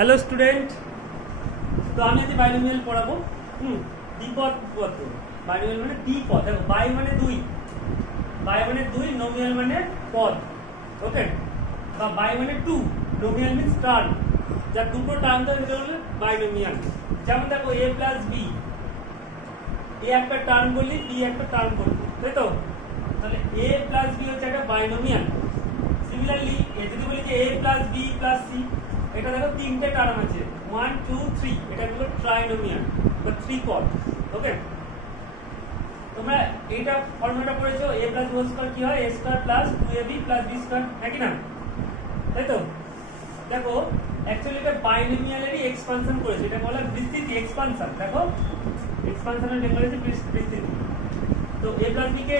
Hello student. तो আমি আজ বাইনোমিয়াল পড়াবো। দ্বিপদ পদ্ধতি। বাইনোমিয়াল মানে দ্বিপদ। দেখো বাই মানে দুই, বাই মানে দুই, নোমিয়াল মানে পদ। ওকে, বা বাই মানে টু, নোমিয়াল মিন্স টার্ম। যার দুটো টার্ম থাকে সেটা হলো বাইনোমিয়াল। যেমন দেখো a প্লাস বি, এ একটা টার্ম বললি, বি একটা টার্ম বললি, তাই তো? তাহলে a প্লাস বি হচ্ছে একটা বাইনোমিয়াল। সিমিলারলি যদি বলি যে a plus B plus C, এটা দেখো তিনটে টার্ম আছে, 1 2 3, এটা হলো ট্রাইনোমিয়াল বা ত্রিপদ। ওকে, তোমরা এইটা ফর্মুলাটা পড়েছো, a প্লাস b স্কয়ার কি হয়, a square plus 2ab plus b square, নাকি না? তাই তো? দেখো অ্যাকচুয়ালি এটা বাইনোমিয়ালেরই এক্সপানশন করেছে, এটা বলা বিস্তৃতি, এক্সপানশন। দেখো এক্সপানশনের ডেফিনেশন বিস্তৃতি। তো a প্লাস b কে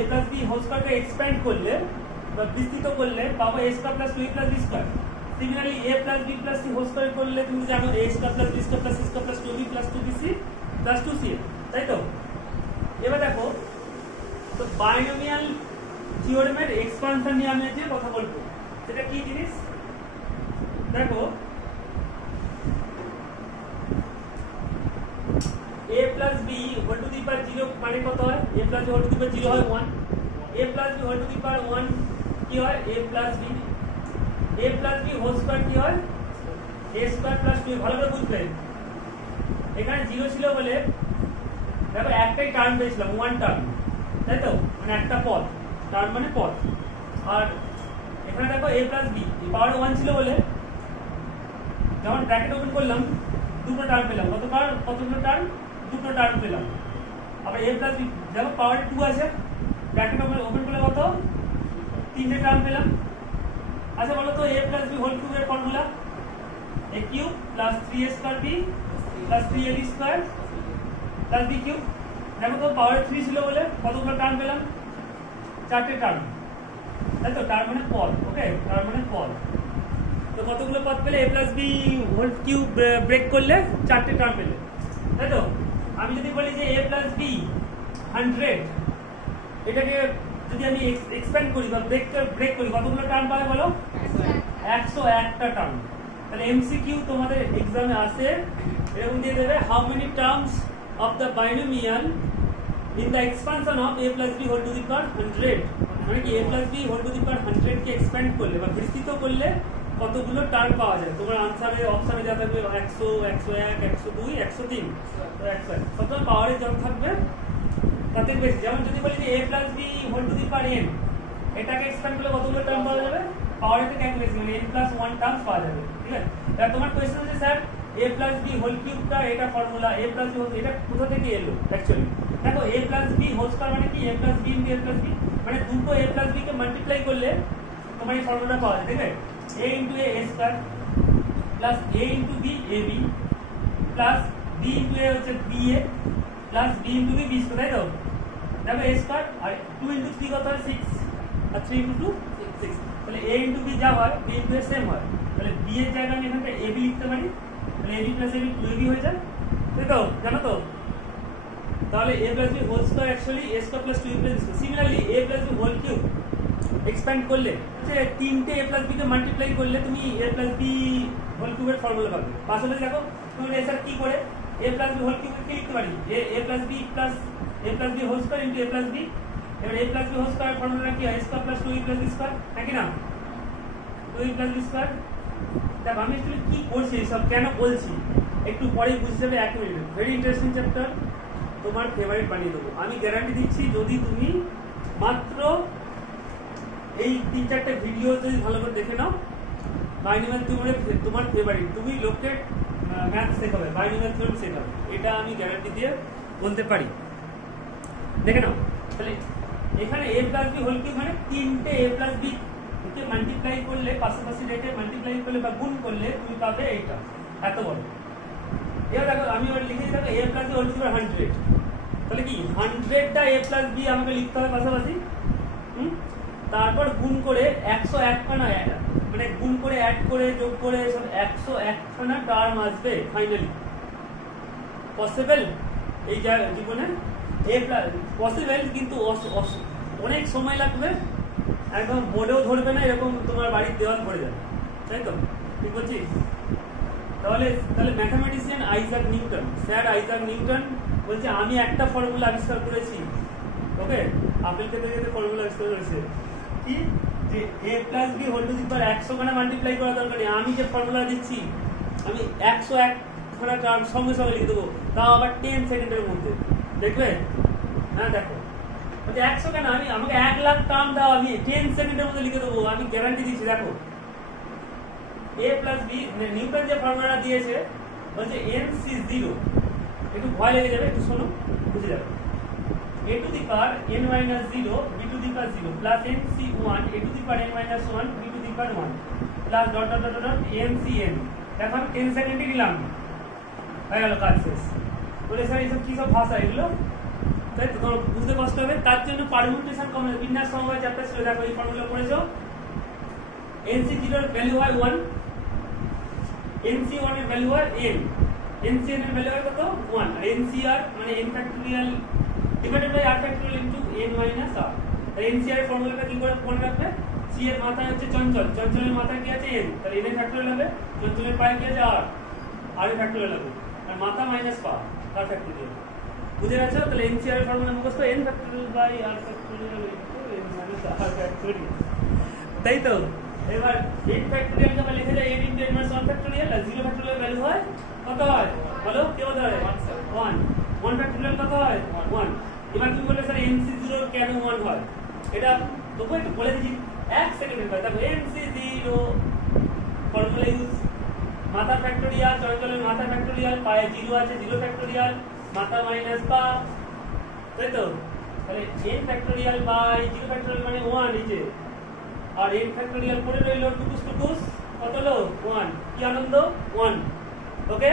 a প্লাস b হোল স্কয়ারকে এক্সপ্যান্ড করলে বা বিস্তৃত করলে পাবো a square plus 2a plus b square. Similarly, a plus b plus c whole square করলে তুমি জানো a square plus b square plus c square plus 2b plus 2bc plus 2c, তাই তো? এবার দেখো, তো বাইনোমিয়াল থিওরেমের এক্সপানশন নিয়ে আমি আজকে কথা বলবো। সেটা কি জিনিস? দেখো a plus b whole to the power 0 মানে কত হয়? a plus b whole to the power 0 হয় 1, a plus b whole to the power 1 কি হয়? a plus b, a plus b whole square কি হয়? a square plus 2। ভালো করে বুঝবে, এখানে 0 ছিল বলে দেখো একটাই টার্ম পেয়েছিলাম, ওয়ান টার্ম, তাই তো? মানে একটা পদ, টার্ম মানে পদ। আর এখানে দেখো a প্লাস b পাওয়ার 1 ছিল বলে যখন ব্র্যাকেট ওপেন করলাম দুটো টার্ম পেলাম। কতগুলো টার্ম? দুটো টার্ম পেলাম। আবার a প্লাস b দেখো পাওয়ার 2 আছে, ব্র্যাকেট ওপেন করলে কত? তিনটে টার্ম পেলাম। আচ্ছা বলো তো a প্লাস b হোল কিউবের formula a cube plus 3a square b plus 3ab square plus b cube. দেখো তো পাওয়ার 3 ছিল বলে কতগুলো টার্ম পেলাম? চারটে টার্ম, তাই তো? টার্ম মানে পদ। ওকে, টার্ম মানে পদ। তো কতগুলো পদ পেলে? a plus b whole cube break করলে চারটে টার্ম পেলে, তাই তো? আমি যদি বলি যে a প্লাস b 100, এটাকে যদি আমি এক্সপ্যান্ড করি বা ব্রেক করি, কতগুলো টার্ম পাবে বলো? 101টা টার্ম। তাহলে এমসিকিউ তোমাদের এক্সামে আসে, এরকম দিয়ে দেবে, how many terms of the binomial in the expansion of a plus b whole to the power 100। মানে কি a plus b whole to the power 100 কে এক্সপ্যান্ড করলে বা বিস্তৃত করলে কতগুলো টার্ম পাওয়া যায়? তোমার আনসারে অপশনে যা থাকবে 100, 101, 102, 103, তো 101 কত পাওয়ারে যত থাকবে তাতে বেশি। যেমন যদি বলি যে a plus b whole to the power n, এটাকে এক্সপ্যান্ড করলে কতগুলো টার্ম পাওয়া যাবে? পাওয়ার থেকে এক বেশি, মানে n প্লাস 1 টার্মস পাওয়া যাবে। ঠিক আছে, এবার তোমার কোশ্চেন হচ্ছে sir a plus b whole কিউবটা এটা ফর্মুলা, a প্লাস b এটা কোথা থেকে এলো? অ্যাকচুয়ালি দেখো a plus b whole square মানে কি? a plus b into a plus b, মানে দুটো a প্লাস b কে মাল্টিপ্লাই করলে তোমার এই ফর্মুলাটা পাওয়া যায়। ঠিক আছে, a into a square plus a into b ab plus b into a হচ্ছে ba plus b into b b square, তাই তো? দেখো a স্কয়ার আর 2 ইনটু 3 কত হয়? 6, আর 3 ইনটু 2 6। তাহলে a ইনটু b যা হয় b ইনটু a সেম হয়। তাহলে b এর জায়গায় আমি এখানে ab লিখতে পারি, তাহলে ab প্লাস ab 2ab হয়ে যায়, তাই তো? জানো তো? তাহলে a plus b whole square actually a square plus 2a plus b square. Similarly a plus b whole cube expand করলে যে তিনটে a প্লাস b কে মাল্টিপ্লাই করলে তুমি a প্লাস b হোল কিউবের ফর্মুলা পাবে। আসলে দেখো তুমি স্যার কি করে a plus b whole cube কি লিখতে পারি? a plus b plus a plus b whole square into a plus b। এবার a plus b whole square formula কি হয়? a square plus 2a plus b square, নাকি না? 2a plus b square. দেখো আমি অ্যাকচুয়ালি কি করছি, সব কেন বলছি একটু পরেই বুঝতে যাবে, 1 মিনিট। ভেরি ইন্টারেস্টিং চ্যাপ্টার, তোমার ফেভারিট বানিয়ে দেবো আমি, গ্যারান্টি দিচ্ছি। যদি তুমি মাত্র এই 3-4টে ভিডিও যদি ভালো করে দেখে নাও, বাইনোমিয়াল থিওরেম তোমার ফেভারিট, তুমি লোককে ম্যাথ শেখাবে, বাইনোমিয়াল থিওরেম শেখাবে, এটা আমি গ্যারান্টি দিয়ে বলতে পারি। দেখে নাও, তাহলে এখানে a plus b whole cube মানে তিনটে a প্লাস b কে মাল্টিপ্লাই করলে, পাশাপাশি রেখে মাল্টিপ্লাই করলে বা গুণ করলে তুমি পাবে এইটা, এত বড়। এবার দেখো আমি এবার লিখে দিই, দেখো a plus b whole to the power 100, তাহলে কি 100টা a প্লাস b আমাকে লিখতে হবে পাশাপাশি। তারপর গুণ করে 101 খানা, মানে গুণ করে অ্যাড করে যোগ করে সব 101 খানা টার্ম আসবে ফাইনালি। পসিবল এই জীবনে a প্লাস পসিবল, কিন্তু অনেক সময় লাগবে, একদম বোর্ডেও ধরবে না, এরকম তোমার বাড়ির দেওয়াল ভরে যাবে, তাই তো? ঠিক বলছি? তাহলে mathematician Isaac Newton, sir Isaac Newton বলছে আমি একটা ফর্মুলা আবিষ্কার করেছি। ওকে, আপেল খেতে খেতে ফর্মুলা আবিষ্কার করেছে কি, যে a plus b whole to the power 100 খানা মাল্টিপ্লাই করা দরকার নেই, আমি যে ফর্মুলা দিচ্ছি আমি 101 খানা টার্ম সঙ্গে সঙ্গে লিখে দেবো, তাও আবার 10 সেকেন্ডের মধ্যে। দেখবে? হ্যাঁ দেখো, বলছে 100 কেন, আমি আমাকে 1 লাখ টার্ম দাও, আমি 10 সেকেন্ডের মধ্যে লিখে দেবো, আমি গ্যারান্টি দিচ্ছি। দেখো a প্লাস b, নিউটন যে ফর্মুলাটা দিয়েছে বলছে nc0, একটু ভয় লেগে যাবে, একটু শোনো বুঝে যাবে। a to the power n minus 0 b to the power 0 plus nc1 a to the power n minus 1 b to the power 1 plus dot dot dot dot ncn। দেখো আমি 10 সেকেন্ডে নিলাম, হয়ে গেল, কাজ শেষ। বলে স্যার এইসব কি সব ভাষা এগুলো, তাই তো তোমার বুঝতে কষ্ট হবে। তার জন্য পারমিউটেশন কম্বিনেশন বিন্যাস সমবায় চ্যাপ্টার ছিল, দেখো এই ফর্মুলা পড়েছো। nc0 এর ভ্যালু হয় 1, nc1 এর ভ্যালু হয় n, ncn এর ভ্যালু হয় কত 1, আর ncr মানে n factorial divided by r factorial into n minus r। তাহলে ncr এর ফর্মুলাটা কি করে মনে রাখবে, c এর মাথায় হচ্ছে চঞ্চল, চঞ্চলের মাথায় কি আছে n, তাহলে n এর ফ্যাক্টোরিয়াল হবে, চঞ্চলের পায়ে কি আছে r, r এর ফ্যাক্টোরিয়াল হবে, আর মাথা মাইনাস পা, r ফ্যাক্টোরিয়াল। বুঝে গেছো? তাহলে ncr এর ফর্মুলা মুখস্থ, n factorial by r factorial into n minus r factorial. তাই তো এবার n ফ্যাক্টোরিয়াল কে লিখে যায় n into n minus 1 factorial, আর 0 ফ্যাক্টোরিয়াল ভ্যালু হয় কত হয় বলো, কি হতে হয় 1, 1 ফ্যাক্টোরিয়াল কত হয় 1। এবার তুমি বলে স্যার nc0 কেন 1 হয়, এটা তবু একটু বলে দিচ্ছি 1 সেকেন্ডের কথা। দেখো nc0 ফর্মুলা ইউজ, মাথা ফ্যাক্টোরিয়াল, চঞ্চলের মাথা ফ্যাক্টোরিয়াল, পায়ে 0 আছে 0 ফ্যাক্টোরিয়াল, মাথা মাইনাস পা, তাই তো। তাহলে n ফ্যাক্টোরিয়াল বাই 0 ফ্যাক্টোরিয়াল মানে 1 নিচে, আর n ফ্যাক্টোরিয়াল পড়ে রইল টুকুস টুকুস, কত হলো 1, কি আনন্দ 1। ওকে,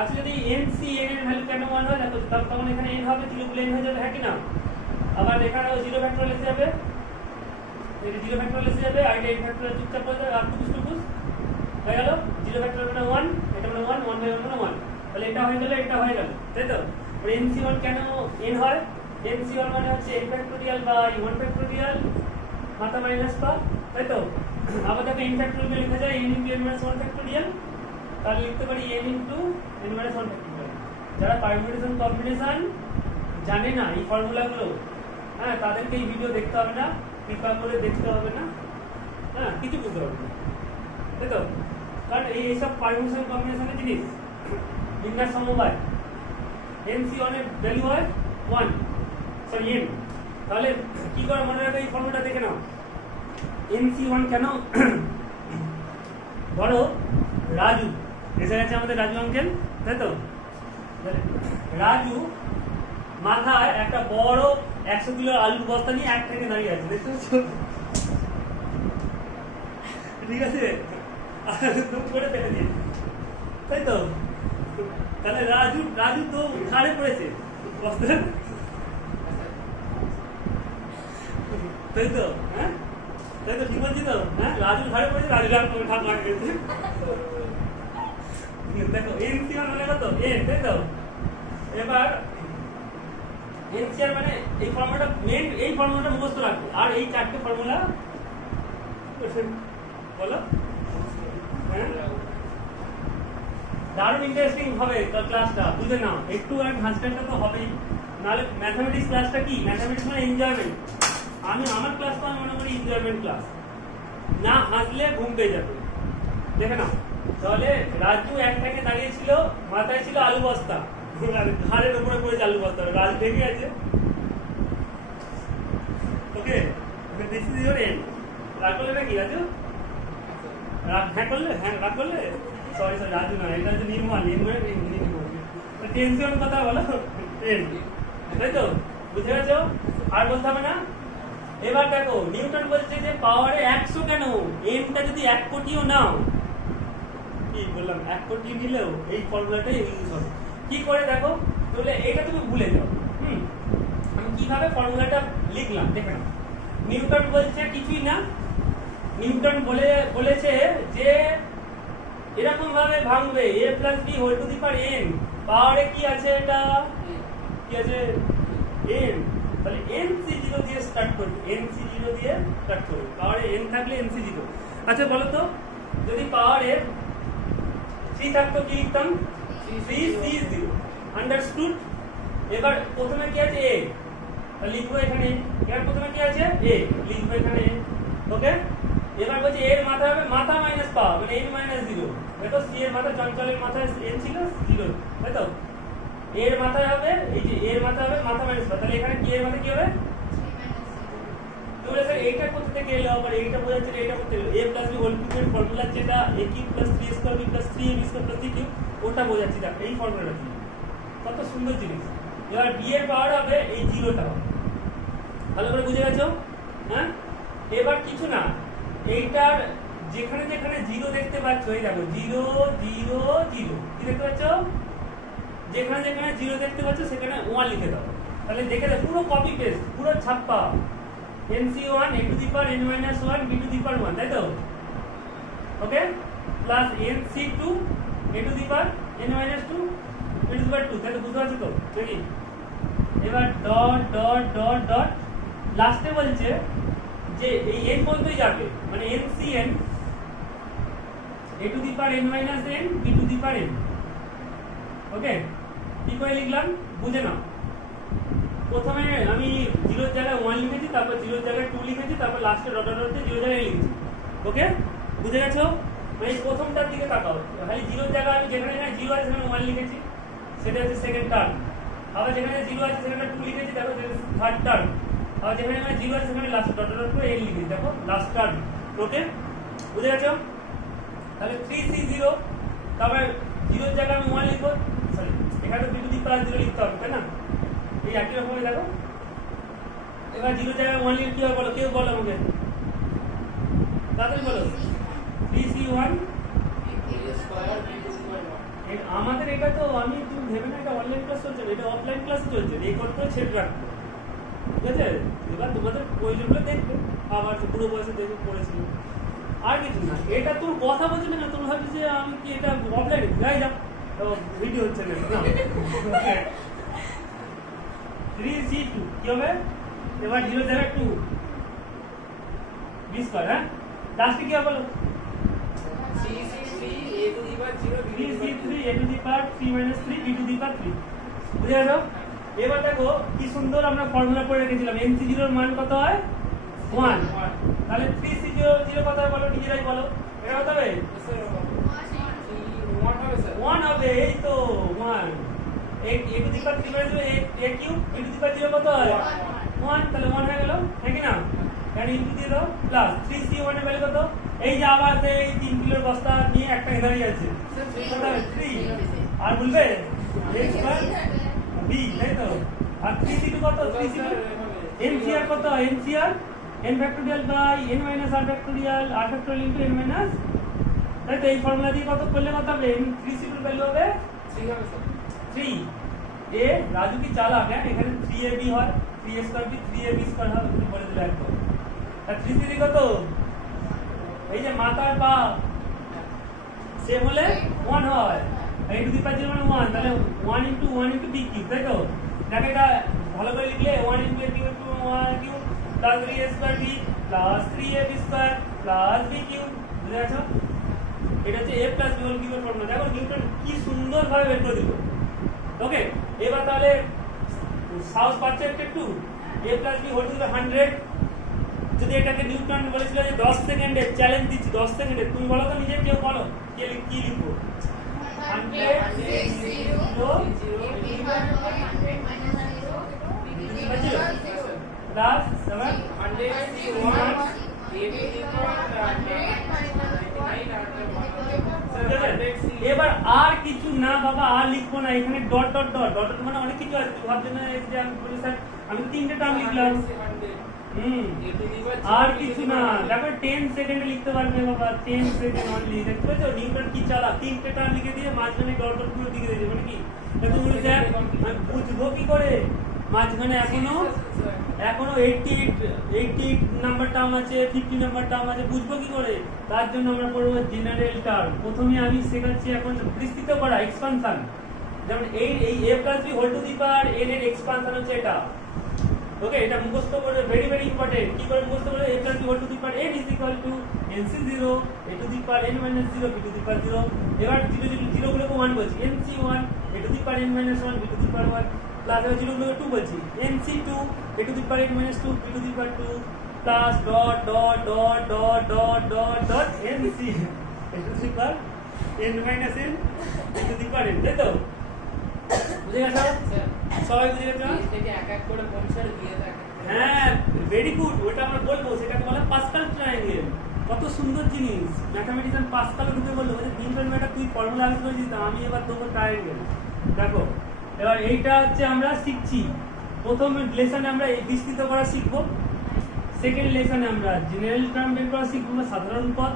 আচ্ছা যদি ncn এর ভ্যালু কেন 1 হয়, দেখো তখন এখানে n হবে, 0 গুলো n হয়ে যাবে, হ্যাঁ কি না। আবার এখানেও 0 ফ্যাক্টোরিয়াল এসে যাবে, এই 0 ফ্যাক্টোরিয়াল এসে যাবে, আর n ফ্যাক্টোরিয়াল চুপচাপ হয়ে যাবে, আর টুকুস টুকুস হয়ে গেল। 0 ফ্যাক্টোরিয়াল মানে 1, এটা মানে 1, 1 বাই 1 মানে 1, তাহলে এটা হয়ে গেল, এটা হয়ে গেল, তাই তো। আর nc1 কেন n হয়, nc1 মানে হচ্ছে n ফ্যাক্টোরিয়াল বাই 1 ফ্যাক্টোরিয়াল, মাথা মাইনাস পা, তাই তো। আবার দেখো n ফ্যাক্টোরিয়াল লেখা যায় n into n minus 1 factorial, তাহলে লিখতে পারি n into n minus 1 factorial. যারা পারমিউটেশন কম্বিনেশন জানে না এই ফর্মুলাগুলো, হ্যাঁ তাদেরকে এই ভিডিও দেখতে হবে না, কৃপা করে দেখতে হবে না, হ্যাঁ কিছু বুঝতে হবে না, তাই তো। কারণ এইসব পারমিউটেশন কম্বিনেশনের জিনিস, বিন্যাস সমবায়, nc1 এর ভ্যালু হয় 1, সরি n। তাহলে কি করে মনে রাখবে এই ফর্মুলাটা দেখে নাও। nc1 কেন, ধরো রাজু এসে গেছে আমাদের, রাজু আঙ্কেল, তাই তো। রাজু মাথায় একটা বড় 100 কিলো আলুর বস্তা নিয়ে এক থেকে দাঁড়িয়ে আছে, দেখতে পাচ্ছ, ঠিক আছে, দুধ করে ফেলে দিয়ে, তাই তো। তাহলে রাজু তো ঘাড়ে পড়েছে বস্তা, তাই তো, হ্যাঁ তাই তো, ঠিক বলছি তো, হ্যাঁ রাজুর ঘাড়ে পড়েছে, রাজু ঠাক মারা গেছে। দেখো nc1 মানে কত n, তাই তো। এবার nc1 মানে এই ফর্মুলাটা মেন, এই ফর্মুলাটা মুখস্থ রাখো, আর এই চারটে ফর্মুলা বলো, হ্যাঁ দারুণ ইন্টারেস্টিং হবে ক্লাসটা, বুঝে নাও একটু, আর হাসটা তো হবেই, নাহলে ম্যাথমেটিক্স ক্লাসটা কি, ম্যাথমেটিক্স মানে এনজয়মেন্ট। আমি আমার ক্লাস তো আমি মনে করি এনজয়মেন্ট ক্লাস, না হাসলে ঘুম পেয়ে যাবে। দেখে নাও, তাহলে রাজু এক থেকে দাঁড়িয়েছিল, মাথায় ছিল আলু বস্তা, ঘাড়ের উপরে পড়েছে আলু বস্তা, রাজু ঢেকে আছে। ওকে, দিস ইজ ইওর এন্ড। রাগ করলে নাকি রাজু, হ্যাঁ করলে, হ্যাঁ রাগ করলে, সরি রাজু না, এটা হচ্ছে নির্মল, টেনশন কথা বলো, তাই তো, বুঝে গেছো, আর বলতে হবে না। এবার দেখো নিউটন বলছে যে পাওয়ারে 100 কেন, এনটা যদি 1 কোটিও নাও, কি বললাম 1 কোটি নিলেও এই ফর্মুলাটাই ইউজ হবে। কি করে দেখো, তাহলে এটা তুমি ভুলে যাও। আমি কিভাবে ফর্মুলাটা লিখলাম দেখে নাও। নিউটন বলছে কিছুই না, নিউটন বলেছে যে এরকম ভাবে ভাঙবে a plus b whole to the power n, পাওয়ারে কি আছে, এটা কি আছে n, তাহলে nc0 দিয়ে স্টার্ট করবে, nc0 দিয়ে স্টার্ট করবে, পাওয়ারে n থাকলে nc0। আচ্ছা বলো তো, যদি পাওয়ারে j 3 থাকতো কি লিখতাম 3c0 আন্ডারস্টুড। এবার প্রথমে কি আছে a, তাহলে লিখবো এখানে এর প্রথমে কি আছে a, লিখবো এখানে ওকে। এবার বলছে এর মাথা হবে মাথা মাইনাস পা মানে n মাইনাস 0, দেখো c এর মাথা চঞ্চলের মাথায় n ছিল 0, তাই তো এর মাথায় হবে এই যে এর মাথা হবে মাথা মাইনাস পা, তাহলে এখানে কি এর মাথা কি হবে তোমরা স্যার এইটা করতে থেকে এলো আবার এইটা বোঝাচ্ছে এইটা করতে এলো a প্লাস b হোল কিউবের ফর্মুলা যেটা a cube plus 3 square b plus 3ab square plus c cube ওটা বোঝাচ্ছি, দেখো এই ফর্মুলাটা কি কত সুন্দর জিনিস। এবার b এর পাওয়ার হবে এই জিরোটা, ভালো করে বুঝে গেছো হ্যাঁ। এবার কিছু না এইটার যেখানে যেখানে জিরো দেখতে পাচ্ছ এই দেখো 0 0 0 কি দেখতে পাচ্ছ, যেখানে যেখানে জিরো দেখতে পাচ্ছ সেখানে 1 লিখে দাও, তাহলে দেখে দাও পুরো কপি পেস্ট পুরো ছাপ্পা nc1 a to the power n minus 1 b to the power 1, তাই তো ওকে plus nc2 a to the power n minus 2 b to the power 2, তাই তো বুঝতে পারছো তো দেখি। এবার ডট ডট ডট ডট লাস্টে বলছে যে এই n পর্যন্তই যাবে মানে ncn a to the power n minus n b to the power n, ওকে কি করে লিখলাম বুঝে নাও। প্রথমে আমি 0 এর জায়গায় 1 লিখেছি, তারপর 0 এর জায়গায় 2 লিখেছি, তারপর লাস্টে ডট ডট ডট 0 এর জায়গায় লিখেছি, ওকে বুঝে গেছো। মানে প্রথমটার দিকে তাকাও, খালি 0 এর জায়গায় আমি যেখানে যেখানে 0 আছে সেখানে 1 লিখেছি, সেটা হচ্ছে সেকেন্ড টার্ম। আবার যেখানে 0 আছে সেখানে 2 লিখেছি, দেখো থার্ড টার্ম। আবার যেখানে 0 আছে সেখানে লাস্ট ডট ডট করে n লিখেছি, দেখো লাস্ট টার্ম, ওকে বুঝে গেছো। তাহলে 3c0 তারপর 0 এর জায়গায় আমি 1 লিখব, সরি এখানে তো b to the power 0 লিখতে হবে তাই না, এই একই রকম দেখো। এবার 0 এর জায়গায় 1 লিখে কি হবে বলো, কেউ বলো আমাকে তাড়াতাড়ি বলো। 3c1 আমাদের এটা তো আমি তুমি ভেবে না এটা অনলাইন ক্লাস চলছে, এটা অফলাইন ক্লাস চলছে, রেকর্ড করে ছেড়ে রাখবো ঠিক আছে। এবার তোমাদের প্রয়োজন হলে দেখবে, আবার পুরো বয়সে দেখে পড়েছিল আর কিছু না। এটা তোর কথা বলছে না, তুমি ভাবছি যে আমি কি এটা অফলাইন যাই যাও ভিডিও হচ্ছে না 3c2 কি হবে এবার 0 জায়গায় 2 20 কর হ্যাঁ লাস্টে কি হবে বলো 3c3 a to the power 0 3c3 a to the power 3 minus 3 b to the power 3 বুঝে গেছো। এবার দেখো কি সুন্দর আমরা ফর্মুলা করে রেখেছিলাম nc0 এর মান কত হয় 1, তাহলে 3c0 কত হয় বলো নিজেরাই বলো, এটা কত হবে 1 হবে, এই তো 1 a to the power 3 minus 2 a cube b to the power 0 কত হয় 1, তাহলে 1 হয়ে গেল ঠিক না। এখানে ইনটু দিয়ে দাও প্লাস 3c1 এর ভ্যালু কত, এই যে আবার এই 3 কিলোর বস্তা নিয়ে একটা দাঁড়িয়ে আছে কত হবে 3 আর বলবে a স্কয়ার b তাই তো। আর 3c2 কত 3c2 ncr কত ncr n factorial by n minus r factorial r factorial into n minus, তাই তো এই ফর্মুলা দিয়ে কত করলে কত হবে 3c2 এর ভ্যালু হবে 3 হবে স্যার 3 a রাজু কি চালাক হ্যাঁ, এখানে 3ab হয় 3a square b 3ab square হবে তুমি বলে দিলে একদম। আর 3c3 কত এই যে মাথার পা সেম হলে 1 হয়, এই টু দি পাওয়ার 0 মানে 1, তাহলে 1 ইনটু 1 ইনটু b কিউব তাই তো। দেখো এটা ভালো করে লিখলে 1 into a cube into 1 cube plus 3a square b plus 3ab square plus b cube, বুঝে গেছো। এটা হচ্ছে a প্লাস b হোল কিউবের ফর্মুলা, দেখো নিউটন কি সুন্দরভাবে বের করে দিল, ওকে। এবার তাহলে সাহস পাচ্ছে একটু a plus b whole to 100, যদি এটাকে নিউটন বলেছিল যে 10 সেকেন্ডে চ্যালেঞ্জ দিচ্ছি 10 সেকেন্ডে, তুমি বলো তো নিজে কেউ বলো কি লিখবো 100 প্লাস 700 এবার আর কিছু না বাবা আর লিখবো না, এখানে ডট ডট ডট ডট মানে অনেক কিছু আছে, তুমি ভাবছো না যে আমি বলি স্যার আমি 3টে টার্ম লিখলাম আর কিছু না। দেখো 10 সেকেন্ডে লিখতে পারবে বাবা 10 সেকেন্ড অনলি, দেখতে পাচ্ছ নিউটন কি চালা 3টে টার্ম লিখে দিয়ে মাঝখানে ডট ডট গুলো লিখে দিয়েছে, মানে কি তুমি বলি স্যার আমি বুঝবো কি করে মাঝখানে এখনো 88 নাম্বার টার্ম আছে 50 নাম্বার টার্ম আছে, বুঝবো কি করে। তার জন্য আমরা পড়বো জেনারেল টার্ম। প্রথমে আমি শেখাচ্ছি এখন বিস্তৃত করা এক্সপানশন, যেমন এই a plus b whole to the power n এর এক্সপানশন হচ্ছে এটা, ওকে, এটা মুখস্থ করে ভেরি ভেরি ইম্পর্টেন্ট। কি করে মুখস্থ করে? a plus b whole to the power n is equal to nc0 a to the power n minus 0 b to the power 0। এবার 0 গুলোকে 1 বলছি, nc1 a to the power n minus 1 b to the power 1 plus এবার 0 গুলোকে 2 বলছি, nc2 a to the power n minus 2 b to the power 2 plus dot dot dot dot dot dot dot nc a to the power n minus n b to the power n। তাই তো? বুঝে গেছো? সবাই বুঝে গেছো? এটা এক এক করে পরিষ্কার দিয়ে থাকে। হ্যাঁ, ভেরি গুড। ওটা আমরা বলবো, সেটাকে বলে পাস্কাল ট্রায়াঙ্গেল। কত সুন্দর জিনিস। ম্যাথমেটিশিয়ান পাস্কাল ঢুকে বললো যে নিউটন ম্যাটার তুই ফর্মুলা আবিষ্কার করেছিস, আমি এবার দেবো ট্রায়াঙ্গেল। দেখো এবার এইটা হচ্ছে আমরা শিখছি। প্রথম লেসনে আমরা বিস্তৃত করা শিখবো, সেকেন্ড লেসনে আমরা জেনারেল টার্ম বের করা শিখবো বা সাধারণ পদ,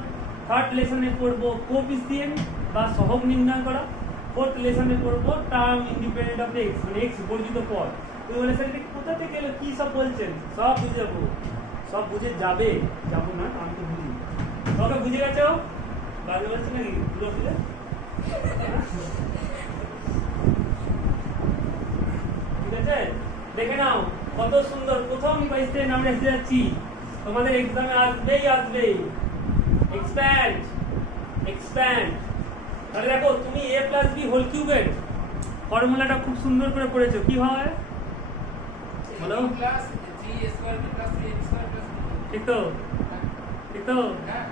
থার্ড লেসনে পড়বো কোএফিসিয়েন্ট বা সহগ নির্ণয় করা, ফোর্থ লেসনে পড়বো টার্ম ইন্ডিপেন্ডেন্ট অফ এক্স মানে এক্স বর্জিত পদ। তুই বলে স্যার এটা কোথা থেকে এলো, কি সব বলছেন, সব বুঝে যাবো, সব বুঝে যাবে, যাবো না আমি তো বুঝি। তোকে বুঝে গেছো? কাজে বলছি নাকি পুরো বুঝে? ঠিক আছে, দেখে নাও কত সুন্দর। প্রথম কোয়েশ্চেন আমরা এসে যাচ্ছি, তোমাদের এক্সামে আসবেই আসবে। Expand expand. তাহলে দেখো তুমি a plus b হোল কিউবের ফর্মুলাটা খুব সুন্দর করে পড়েছো। কি হয় বলো? Plus 3a square b plus 3x square plus ঠিক তো? ঠিক তো? হ্যাঁ,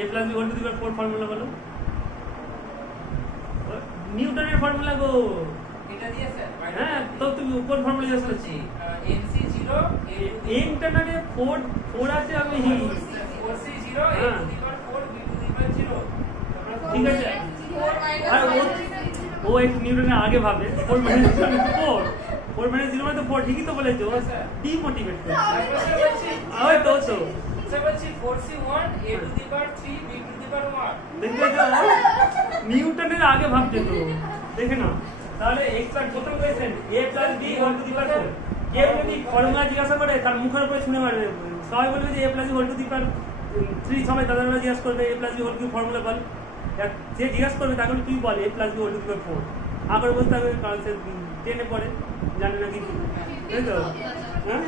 a plus b whole to the power 4 formula বলো। নিউটনের ফর্মুলা গো। এটা দিয়ে স্যার হ্যাঁ, তো তুমি কোন ফর্মুলা ইউজ করছি? nc0 ইন্টারনেটে 4 আছে, আমি 4c0 a to the power 4 b to the power 0। ঠিক আছে। আর ও এক নিউটনের আগে ভাবে 4 - 0 4 4 - 0 মানে তো 4, ঠিকই তো বলেছো। ডিমোটিভেট করে ওই তো তো স্যার বলছি 4c1 a to the power 3 b to the power 1। দেখলে তো নিউটনের আগে ভাবছে তো। দেখে না তাহলে এক্সট্রা প্রথম question a plus b whole to the power 4। কেউ যদি ফর্মুলা জিজ্ঞাসা করে তার মুখের উপরে শুনে মারবে, সবাই বলবে যে a plus b whole to the power 3। সবাই দাদারা জিজ্ঞাসা করবে a plus b whole cube formula বল। যে জিজ্ঞাসা করবে তাকে তুই বল a plus b whole to the power 4। আবার বলতে হবে কারণ সে 10-এ পড়ে, জানে না কিছু, তাই তো? হ্যাঁ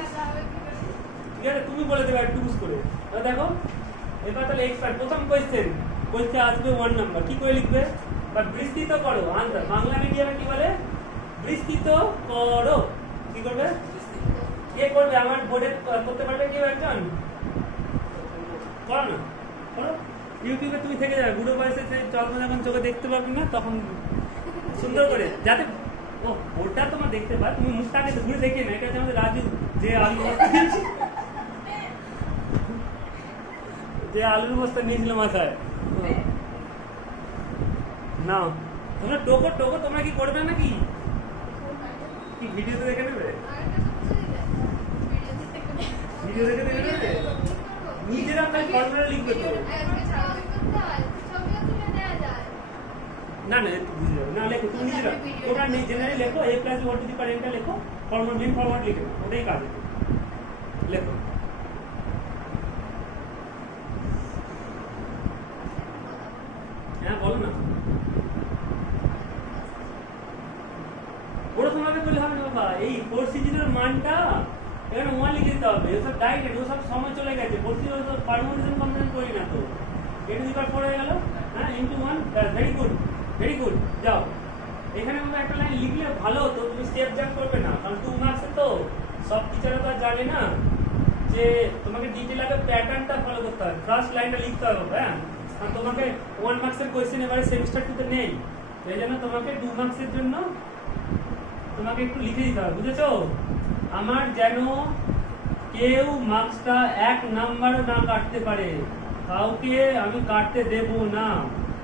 ঠিক আছে, তুমি বলে দেবে একটু বুঝ করে। দেখো এবার তাহলে এক্সপার্ট প্রথম কোয়েশ্চেন আসবে 1 নাম্বার। কি করে লিখবে? বা বিস্তৃত করো। আনসার বাংলা মিডিয়ামে কি বলে? বিস্তৃত করো। কি করবে? কে করবে? আমার বোর্ডে করতে পারবে কেউ একজন? করো না, করো। ইউটিউবে তুমি থেকে যাবে, বুড়ো বয়সে চলবে যখন চোখে দেখতে পারবে না তখন সুন্দর করে, যাতে ও ওটা তোমার দেখতে পায়, তুমি মুখটাকে ঘুরে দেখে না। এটা হচ্ছে আমাদের রাজু, যে আলুর বস্তা নিয়েছিল মাথায়। না তোমরা টোকো তোমরা কি করবে নাকি? কি ভিডিওতে দেখে নেবে? ভিডিও দেখে নেবে? নিজেরা আপনার ফর্মুলা লিখবে তো। না না একটু বুঝে যাবে। না লেখো তুমি নিজেরা, তোমরা জেনারেলি লেখো a plus b whole to the power n টা লেখো, ফর্মুলা মেন ফর্মুলা লিখে নাও, ওটাই কাজ। লেখো হ্যাঁ বলো না। ওরকম ভাবে বললে হবে না বাবা। এই 4c0 এর মানটা এখানে 1 লিখে দিতে হবে। এসব ডাইরেক্ট, ওসব সময় চলে গেছে। 4c0 তো পারমুটেশন কম্বিনেশন করি না তো। a to the power 4 হয়ে গেল, হ্যাঁ, into 1। Very good, very good. যাও এখানে আমরা একটা লাইন লিখলে ভালো হতো, তুমি স্টেপ জাম্প করবে না, কারণ 2 মার্কসে তো সব টিচাররা তো জানে না যে তোমাকে ডিটেইল আগে প্যাটার্নটা ফলো করতে হবে, ফার্স্ট লাইনটা লিখতে হবে। হ্যাঁ, কারণ তোমাকে 1 মার্কসের কোয়েশ্চেন এবারে সেমিস্টার 2 নেই, এই জন্য তোমাকে 2 মার্কসের জন্য তোমাকে একটু লিখে দিতে হবে, বুঝেছো? আমার যেন কেউ মার্কসটা 1 নাম্বারও না কাটতে পারে, কাউকে আমি কাটতে দেব না,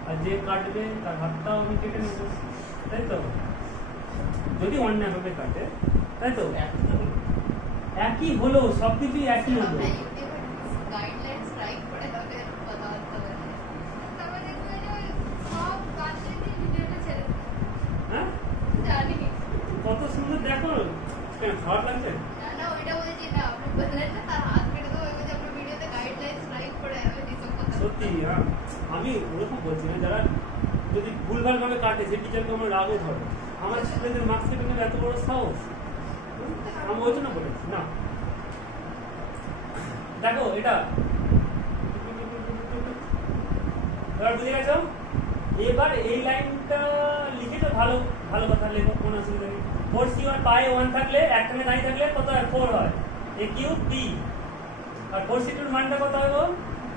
আর যে কাটবে তার হাতটাও আমি কেটে নেব, তাই তো? যদি অন্যায় ভাবে কাটে, তাই তো? একই হলো, সবকিছুই একই হলো। কত সুন্দর দেখো, খারাপ লাগছে? সত্যি আমি ওরকম বলছি না, যারা যদি ভুলভাল ভাবে কাটে সেই টিচারকে আমার রাগও ধরে। আমার স্টুডেন্টদের মার্কস কেটে নেবে এত বড় সাহস, আমি ওই জন্য বলেছি না। দেখো এটা এবার বুঝে গেছো? এবার এই লাইনটা লিখেছো, ভালো ভালো কথা লেখো, কোনো অসুবিধা নেই। 4c1 পায়ে 1 থাকলে একখানে নাই থাকলে কত হয়? 4 হয়। a cube b R 4c2 এর মানটা কত হবে গো?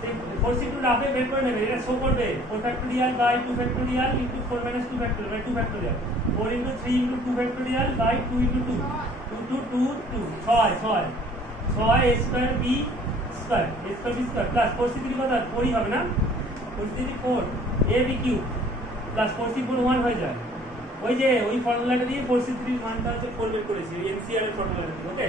সেই 4c2 রাফে বের করে নেবে, এটা শো করবে 4 factorial by 2 factorial into 4 - 2 factorial by 2 factorial 4 * 3 * 2 factorial by 2 * 2 2 2 2 6 6 6 a square b square a square b square plus 4c3 কত হয়? 4 ই হবে না? 4c3 4 a b cube plus 4c4 1 হয়ে যায়। ওই যে ওই ফর্মুলাটা দিয়ে 4c3 এর মানটা হচ্ছে 4 বের করেছি, ওই এনসিআর এর ফর্মুলাটা দিয়ে। ওকে,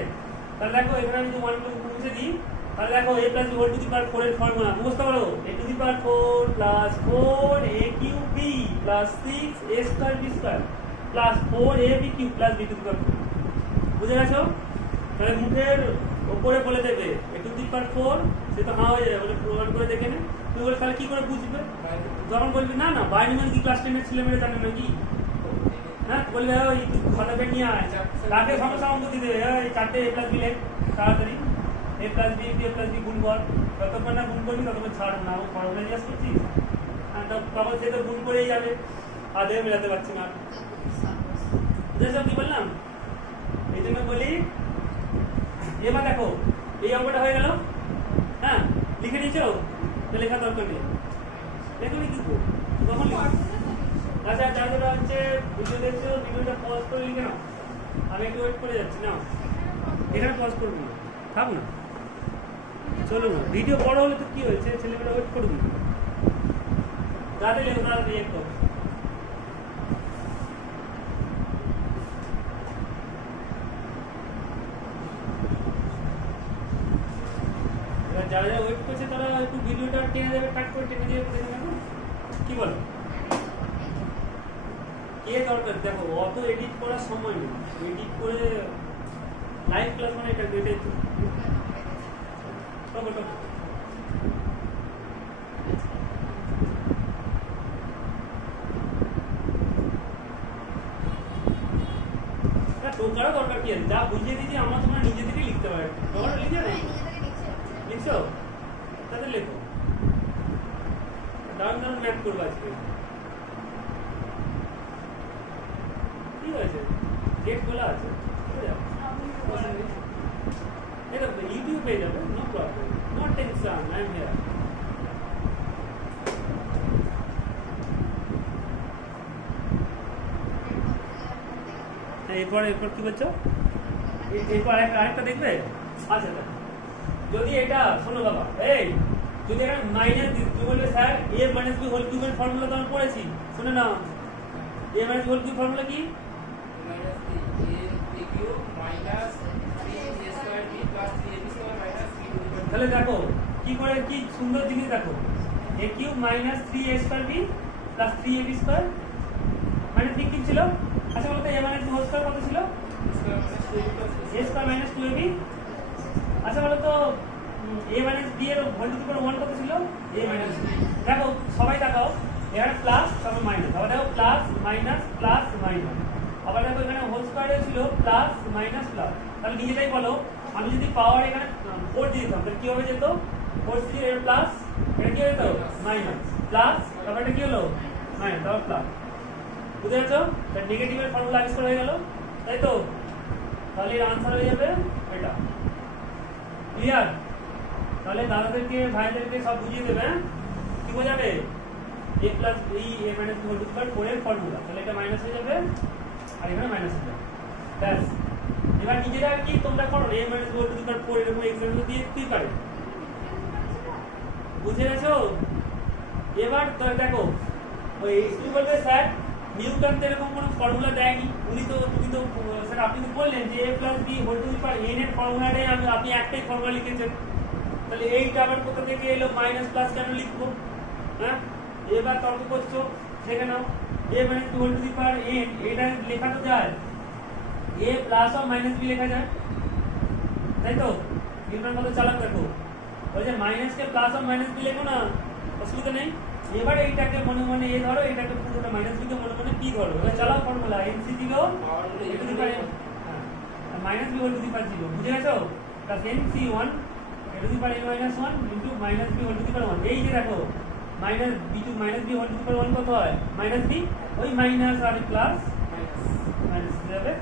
তাহলে দেখো এখানে আমি যদি 1 মুছে দিই, তাহলে দেখো a + b whole to the power 4 এর ফর্মুলা মুখস্থ করো। a to the power 4 plus 4 a cube b plus 6 a square b square plus 4 a b cube plus b to the power 4। বুঝে গেছো? তাহলে মুখের উপরে বলে দেবে a টু দি পাওয়ার 4, সে তো হ্যাঁ হয়ে যাবে, বলে প্রমাণ করে দেখে নে। তুই বলে তাহলে কি করে বুঝবে? যখন বলবি না না বাইনোমিয়াল কি ক্লাস 10 এর ছেলেমেয়েরা জানে না কি? হ্যাঁ, বলবে ওই খাতা পেন নিয়ে আয়, তাকে সমস্যা অঙ্ক দিবে, এই 4টে a + b লেখ তাড়াতাড়ি, a + b a + b গুণ কর। যতক্ষণ না গুণ করবি ততক্ষণ ছাড় না, ও ফর্মুলা জিজ্ঞাসা করছিস, হ্যাঁ, তখন সে তো গুণ করেই যাবে, আর দেখে মেলাতে পারছি না। বুঝেছ কি বললাম? এই জন্য বলি। এবার দেখো এই অঙ্কটা হয়ে গেল, হ্যাঁ, লিখে নিয়েছো? লেখা দরকার নেই, লেখনি কিন্তু তখন আচ্ছা, যারা হচ্ছে ভিডিও দেখছো ভিডিওটা পজ করে লিখে নাও, আমি একটু ওয়েট করে যাচ্ছি। না এখানে পজ করবো না, থাক না, চলো না, ভিডিও বড় হলে তো কি হয়েছে, ছেলেমেয়েরা ওয়েট করবি, তাড়াতাড়ি লেখো, তাড়াতাড়ি একটু। যারা যারা ওয়েট করছে তারা একটু ভিডিওটা টেনে দেবে, টাক করে টেনে দিয়ে দেখে নেবো, কি বলো? কে দরকার? দেখো অত এডিট করার সময় নেই, এডিট করে লাইভ ক্লাস মানে এটা এটাই তো। টোকারও দরকার কি আছে? যা বুঝিয়ে দিচ্ছি আমরা তোমরা নিজে থেকেই লিখতে পারো। টোকারও লিখে নেই, লিখছো? তাদের লেখো, দারুণ দারুণ ম্যাথ করবো আজকে। কি হয়েছে? ডেট খোলা আছে, ইউটিউব পেয়ে যাবে, no problem, no tension, I am here. এরপর এরপর কি বলছো? এরপর আরেকটা দেখবে। আচ্ছা, যদি এটা শোনো বাবা, এই যদি এটা মাইনাস দিই, তুমি বলবে স্যার a - b হোল কিউবের ফর্মুলা তো আমি পড়েছি, শুনে নাও। a - b whole cube formula কি? তাহলে দেখো কি করে, কি সুন্দর জিনিস দেখো, a cube minus 3a square b plus 3ab square মানে ঠিক কি ছিল? আচ্ছা বলতো a - b হোল স্কয়ার কত ছিল? a square minus 2ab। আচ্ছা বলতো a - b এর হোল টু দি পাওয়ার 1 কত ছিল? a - দেখো সবাই তাকাও, এখানে প্লাস তারপর মাইনাস, আবার দেখো প্লাস মাইনাস প্লাস মাইনাস, আবার দেখো এখানে হোল স্কয়ারে ছিল প্লাস মাইনাস প্লাস। তাহলে নিজেটাই বলো, আমি যদি পাওয়ার এখানে 4 দিয়ে দিতাম তাহলে কি হবে যেত? 4 এর প্লাস, এটা কি হতো? মাইনাস প্লাস, তারপর এটা কি হলো? মাইনাস, তারপর প্লাস। বুঝতে পারছো? তাহলে নেগেটিভের ফর্মুলা আবিষ্কার হয়ে গেল, তাই তো? তাহলে এর আনসার হয়ে যাবে এটা। ক্লিয়ার? তাহলে দাদাদেরকে ভাইদেরকে সব বুঝিয়ে দেবে, হ্যাঁ, কি বোঝাবে? a + b a - b whole to the power 4 এর ফর্মুলা, তাহলে এটা মাইনাস হয়ে যাবে আর এখানে মাইনাস হয়ে যাবে, ব্যাস। এবার নিজেরা কি তোমরা করো, a - b whole to the power 4 এরকম এক্সাম্পল দিয়ে তুই পারে। বুঝে গেছো? এবার তো দেখো, ওই তুমি বলবে স্যার নিউটন তো এরকম কোনো ফর্মুলা দেয়নি, তুমি তো স্যার আপনি তো বললেন যে a + b whole to the power n এর ফর্মুলাটাই আপনি একটাই ফর্মুলা লিখেছেন, তাহলে এইটা আবার কোথা থেকে এলো? মাইনাস প্লাস কেন লিখবো? হ্যাঁ, এবার তর্ক করছো, দেখে নাও a - b whole to the power n, এটা লেখা তো যায় a প্লাস ও মাইনাস b লেখা যায়, তাই তো? নিউটন কত চালাক দেখো, ওই যে মাইনাস কে প্লাস ও মাইনাস b লেখো না, অসুবিধা নেই। এবার এইটাকে মনে মনে a ধরো, এটাকে পুরোটা মাইনাস b কে মনে মনে p ধরো, এবার চালাও formula nc0 a to the power minus b whole to the power 0, বুঝে গেছো? Plus nc1 a to to the power n minus 1 into minus b whole to the power 1। এই যে দেখো minus b to minus b whole to the power 1 কত হয় minus b, ওই minus আর plus minus যাবে।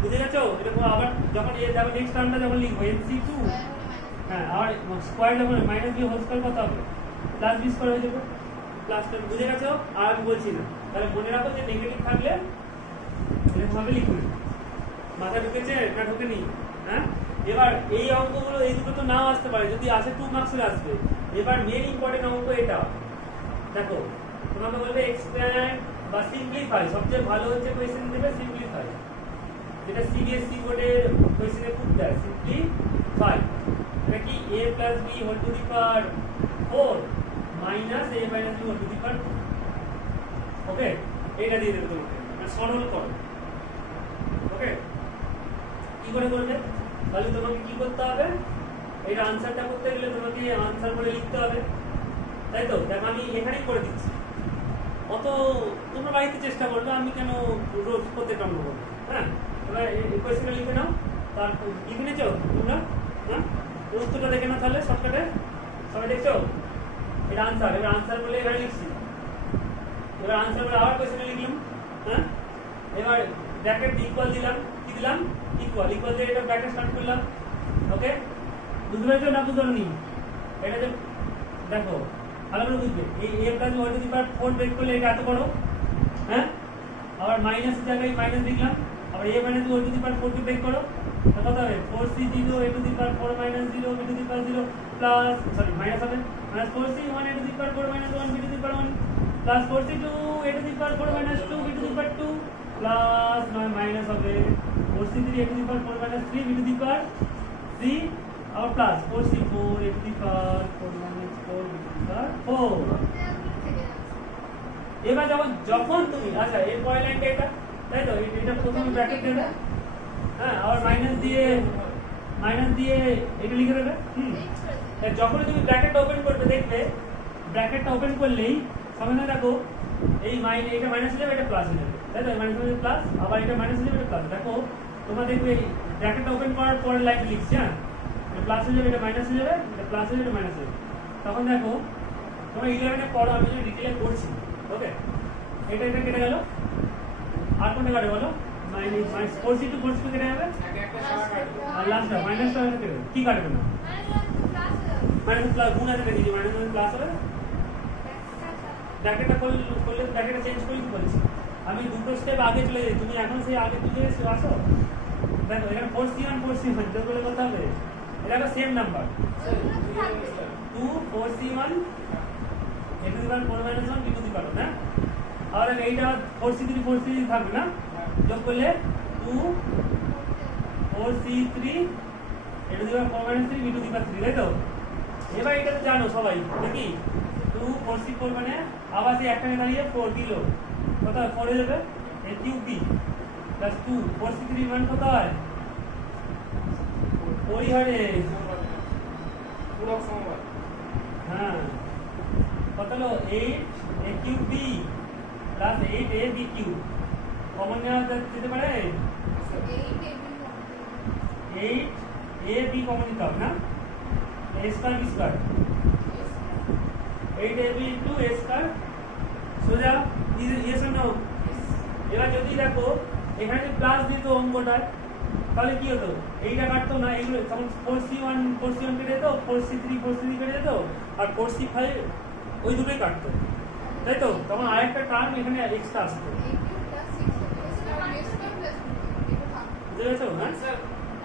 বুঝে গেছো? এরকম আবার যখন এ দেখো নেক্সট টার্মটা যখন লিখবো mc2, হ্যাঁ আর স্কয়ার যখন মাইনাস b হোল স্কয়ার কত হবে প্লাস b স্কয়ার হয়ে যাবে প্লাস টার্ম। বুঝে গেছো? আর আমি বলছি না, তাহলে মনে রাখো যে নেগেটিভ থাকলে এরকম ভাবে লিখবে। মাথা ঢুকেছে না ঢুকেনি? হ্যাঁ, এবার এই অঙ্কগুলো এই দুটো তো নাও আসতে পারে, যদি আসে 2 মার্কসের আসবে। এবার মেন ইম্পর্টেন্ট অঙ্ক এটা দেখো, তোমাকে বলবে এক্সপ্যান্ড বা সিম্পলিফাই। সবচেয়ে ভালো হচ্ছে কোয়েশ্চেন দেবে সিম্পলিফাই, যেটা সিবিএসসি বোর্ডের কোয়েশ্চেনে খুব দেয় সিম্পলিফাই। এটা কি a plus b whole to the power 4 minus a minus b whole to the power 4। Okay, এটা দিয়ে দেবে তোমাকে, মানে সরল করো। ওকে, কি করে করবে? তাহলে তোমাকে কি করতে হবে, এটা আনসারটা করতে গেলে তোমাকে আনসার বলে লিখতে হবে, তাই তো? দেখো আমি এখানেই করে দিচ্ছি, অত তোমরা বাড়িতে চেষ্টা করবে, আমি কেন রোজ প্রত্যেকটা অঙ্ক করবো। হ্যাঁ, এবার এই কোয়েশ্চেনটা লিখে নাও, তারপর লিখে নিয়েছো তোমরা? হ্যাঁ, উত্তরটা দেখে নাও তাহলে শর্টকাটে। সবাই দেখছো? এটা আনসার। এবার আনসার বলে এখানে লিখছি, এবার আনসার বলে আবার কোয়েশ্চেনটা লিখলাম। হ্যাঁ, এবার ব্র্যাকেট ইকুয়াল দিলাম, কি দিলাম ইকুয়াল, ইকুয়াল দিয়ে এটা ব্র্যাকেট স্টার্ট করলাম। ওকে, বুঝতে পেরেছো না বুঝনি? এটা যে দেখো ভালো করে বুঝবে, এই a plus b whole to the power 4 বের করলে এটা এত বড়। হ্যাঁ, আবার মাইনাসের জায়গায় মাইনাস লিখলাম, আবার a minus b whole to the power 4 কে বের করো, কত হবে 4c0 a to the power 4 minus 0 b to the power 0 plus sorry minus হবে minus 4c1 a to the power 4 minus 1 b to the power 1 plus 4c2 a to the power 4 minus 2 b to the power 2 plus নয় minus হবে 4c3 a to the power 4 minus 3 b to the power 3 और plus 4c4 a to the power 4 minus 4 b to the power 4। এবার যখন তুমি আচ্ছা এর পরের লাইনটা এটা, তাই তো? এটা প্রথমে ব্র্যাকেট দেবে, হ্যাঁ, আর মাইনাস দিয়ে এটা লিখে দেবে। যখন তুমি ব্র্যাকেটটা ওপেন করবে দেখবে ব্র্যাকেটটা ওপেন করলেই সামনে দেখো এই এটা মাইনাস হয়ে যাবে, এটা প্লাস হয়ে যাবে, তাই তো? মাইনাস হয়ে যাবে প্লাস, আবার এটা মাইনাস হয়ে যাবে, এটা প্লাস। দেখো তোমরা দেখবে ব্র্যাকেটটা ওপেন করার পরের লাইনটা লিখছি, হ্যাঁ, প্লাস হয়ে যাবে, এটা মাইনাস হয়ে যাবে, এটা প্লাস হয়ে যাবে, এটা মাইনাস হয়ে যাবে। তখন দেখো তোমরা 11-এ পড়ো, আমি যদি ডিটেইলে করছি। ওকে, এটা কেটে গেল, আর কোনটা কাটবে বলো? মাইনাস 4c2 কেটে যাবে, আর লাস্টটা মাইনাসটা কেটে যাবে। কি কাটবে না? মাইনাস প্লাস গুণ আছে দেখি, মাইনাস প্লাস হবে। ব্র্যাকেটটা করলে ব্র্যাকেটটা চেঞ্জ করে কি বলছি আমি, দুটো স্টেপ আগে চলে যাই, তুমি এখন সেই আগে তুলে আসো। দেখো এখানে 4c1 যোগ করলে কত হবে? এটা তো same number 2 4c1 a to the power 4 minus 1 b to the power না, আর এইটা 4c3 থাকবে না, যোগ করলে 2 4c3 a to the power 4 minus 3 b to the power 3, তাই তো? এবার এটা তো জানো সবাই নাকি, 2 4c4 মানে আবার সেই একটানে দাঁড়িয়ে 4 দিল, কত হয় 4 হয়ে যাবে, a cube b plus 2 4c3 মান কত হয় 4 হয় রে, পুরো সময়। হ্যাঁ, কত হলো 8 a cube b plus 8 a b cube, common নেওয়া যেতে পারে 8 a b কমন নিতে হবে না, a square b square 8 a b into a square সোজা ইয়েস অর নো। এবার যদি দেখো এখানে যদি প্লাস দিত অঙ্কটা তাহলে কি হতো, এইটা কাটতো না, এইগুলো তখন 4c1 কেটে যেত, 4c3 কেটে যেত, আর 4c5 ওই দুটোই কাটতো, তাই তো? তখন আরেকটা টার্ম এখানে এক্সট্রা আসতো, বুঝে গেছো? হ্যাঁ স্যার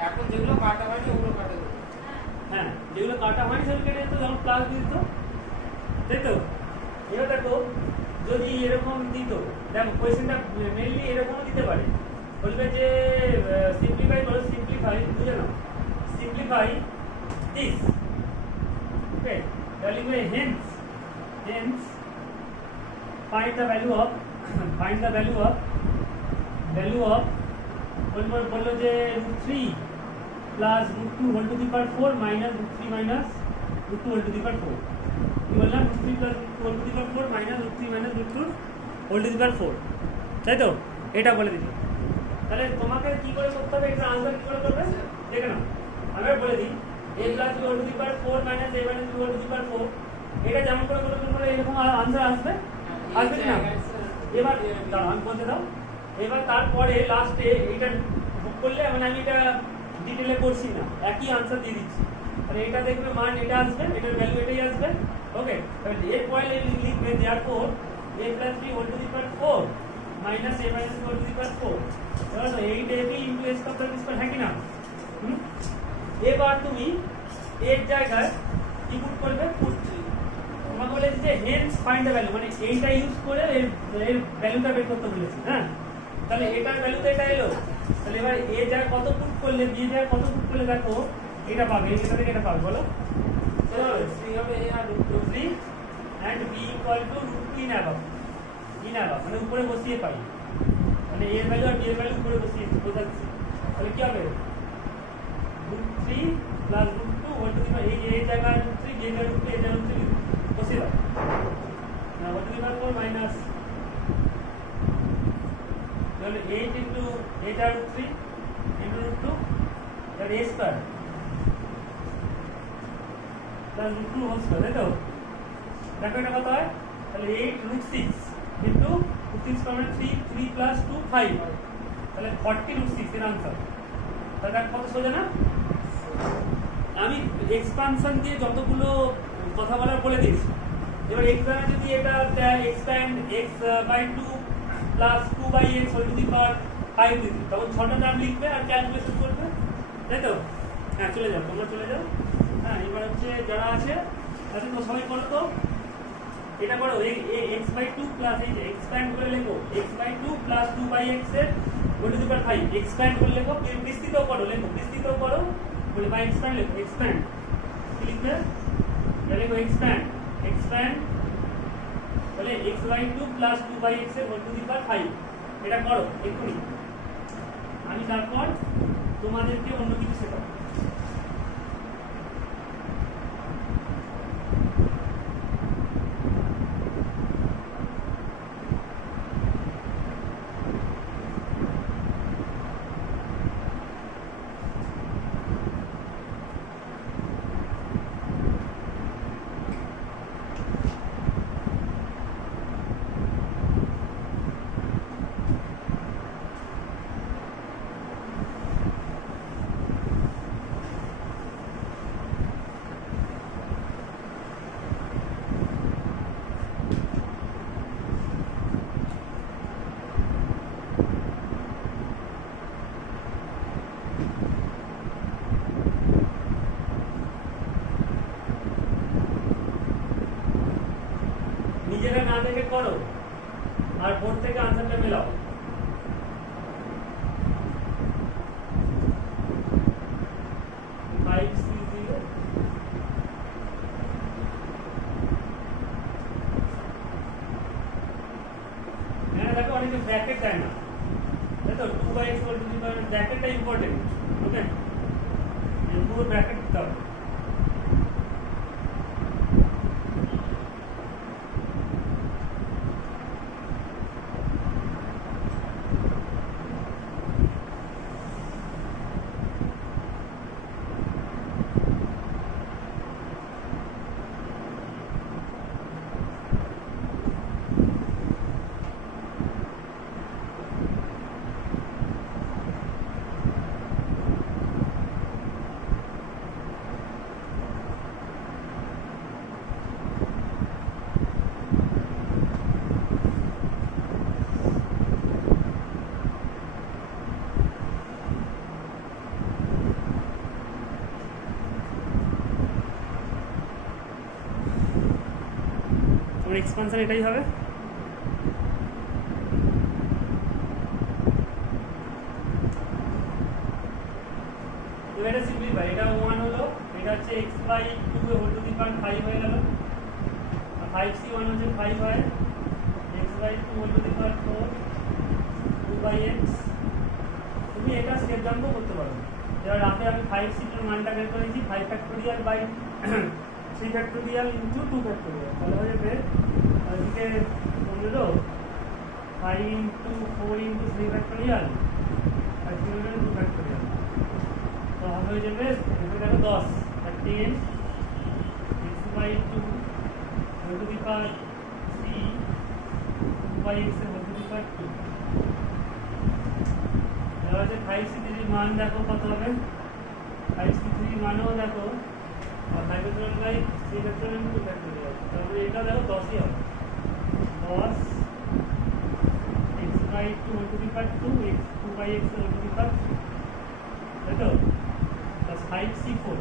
এখন যেগুলো কাটা হয়নি ওগুলো কাটা যাবে। হ্যাঁ, যেগুলো কাটা হয়নি সেগুলো কেটে যেত, তখন প্লাস দিত, তাই তো? এবার দেখো যদি এরকম দিত, দেখো কোয়েশ্চেনটা মেইনলি এরকমও দিতে পারে, বলবে যে সিম্পলিফাই করো, সিম্পলিফাই বুঝে নাও, সিম্পলিফাই দিস। ওকে, তাহলে লিখবে hence find the value of বললো যে √3 plus √2 whole to the power 4 minus √3 minus √2 whole to the power 4। কি বললাম? √3 plus √2 whole to the power 4 minus √3 minus √2 whole to the power 4, তাই তো? এটা বলে দিল। তাহলে তোমাকে কি করে করতে হবে, এটা আনসার কি করে করবে দেখে নাও। আমি বলে দিই, a plus b whole to the power 4 minus a minus b whole to the power 4 এটা যেমন করে করে এরকম आंसर আসবে আসবে না এবার দাঁড়াও আমি বলতে দাও এবার তারপরে লাস্টে এটা বুক করলে মানে আমি এটা ডিটেইলে করছি না একই आंसर দিয়ে দিচ্ছি তাহলে এটা দেখবে মান এটা আসবে এটার ভ্যালু এটাই আসবে ওকে তাহলে এর পরে লিখবে therefore a plus b whole to the power 4 minus a minus b whole to the power 4 তাহলে 8ab into a square plus b square है कि ना এবার তুমি এর জায়গায় কি পুট করবে পুট তোমাকে বলেছে যে হেন্স ফাইন্ড দ্য ভ্যালু মানে এইটা ইউজ করে এর ভ্যালুটা বের করতে বলেছে হ্যাঁ তাহলে এটার ভ্যালু তো এটা এলো তাহলে এবার এ জায়গায় কত পুট করলে বি জায়গায় কত পুট করলে দেখো এটা পাবে এটা থেকে এটা পাবে বলো চলো 3 হবে a R √3 and b equal to √3 in above মানে উপরে বসিয়ে পাই মানে এর ভ্যালু আর বি এর ভ্যালু উপরে বসিয়ে বোঝাচ্ছি তাহলে কি হবে √3 plus √2 whole to the power এই জায়গায় √3 b জায়গায় √3 এই জায়গায় √3 বসিয়ে দাও না whole to the power 4 minus তাহলে 8 into 8 R √3 into √2 that a square plus √2 whole square তাই তো দেখো এটা কত হয় তাহলে 8 √6 into 6 common 3 plus 2 5 তাহলে 40 √6 এর आंसर তাহলে কত সোজা না আমি এক্সপানশন দিয়ে যতগুলো কথা বলার বলে দিয়েছি এবার এক্সামে যদি এটা expand x by 2 plus 2 by x whole to the power 5 দিই তখন 6টা টার্ম লিখবে আর ক্যালকুলেশন করবে তাই তো হ্যাঁ চলে যাও তোমরা চলে যাও হ্যাঁ এবার হচ্ছে যারা আছে তাহলে তো সবাই করো তো এটা করো x by 2 plus এই যে এক্সপ্যান্ড করে লেখো x by 2 plus 2 by x এর whole to the power 5 expand করে লেখো বিস্তৃতও করো বলে বাই এক্সপ্যান্ড লেখো এক্সপ্যান্ড কি লিখবে লেখো এক্সপ্যান্ড তাহলে x by 2 plus 2 by x এর whole to the power 5 এটা করো এক্ষুনি আমি তারপর তোমাদেরকে অন্য কিছু শেখাবো নিজেরা না দেখে করো আর বোর্ড থেকে आंसरটা মেলাও দেখো অনেকে ব্র্যাকেট দেয় না দেখো 2 by x whole to the power ব্র্যাকেটটা ইম্পর্টেন্ট ওকে পুরো ব্র্যাকেট দিতে হবে এক্সপানশন এটাই হবে এটা সিম্পলিফাই এটা 1 হলো এটা হচ্ছে x by 2 whole to the power 5 হয়ে গেল 5c1 হচ্ছে 5 হয় x by 2 whole to the power 4 2 by x তুমি এটা স্টেপ ডাউনও করতে পারো এবার রাতে আমি 5c এর মানটা বের করেছি 5 factorial by 3 factorial into 2 factorial তাহলে হয়ে যাবে এদিকে 15 5 into 4 into 3 factorial আর 0 into 2 factorial তো হয়ে যাবে এটা দেখো 10 10 x by 2 whole to the power 3 2 by x whole to the power 2 এবার যে 5c3 মান দেখো কত হবে 5c3 মানও দেখো और 5 factorial by 3 factorial into factorial তাহলে এটা দেখো 10 ই হবে 10 x by 2 whole to the power 2 x 2 by x whole to the power 3 তাই তো প্লাস 5c4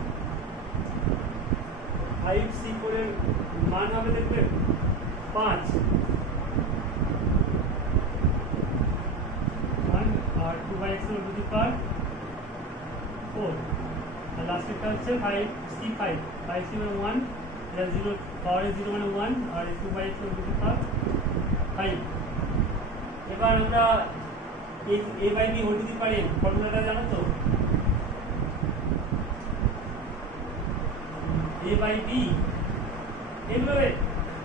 5c4 এর মান হবে দেখবে 5 और 2 by x whole to the power 4 और लास्ट একটা হচ্ছে 5c5 5c মানে 1 প্লাস 0 পাওয়ার 0 মানে 1 আর 2 by x whole to the power 5 এবার আমরা a by b whole to the power n ফর্মুলাটা জানো তো a by b এগুলো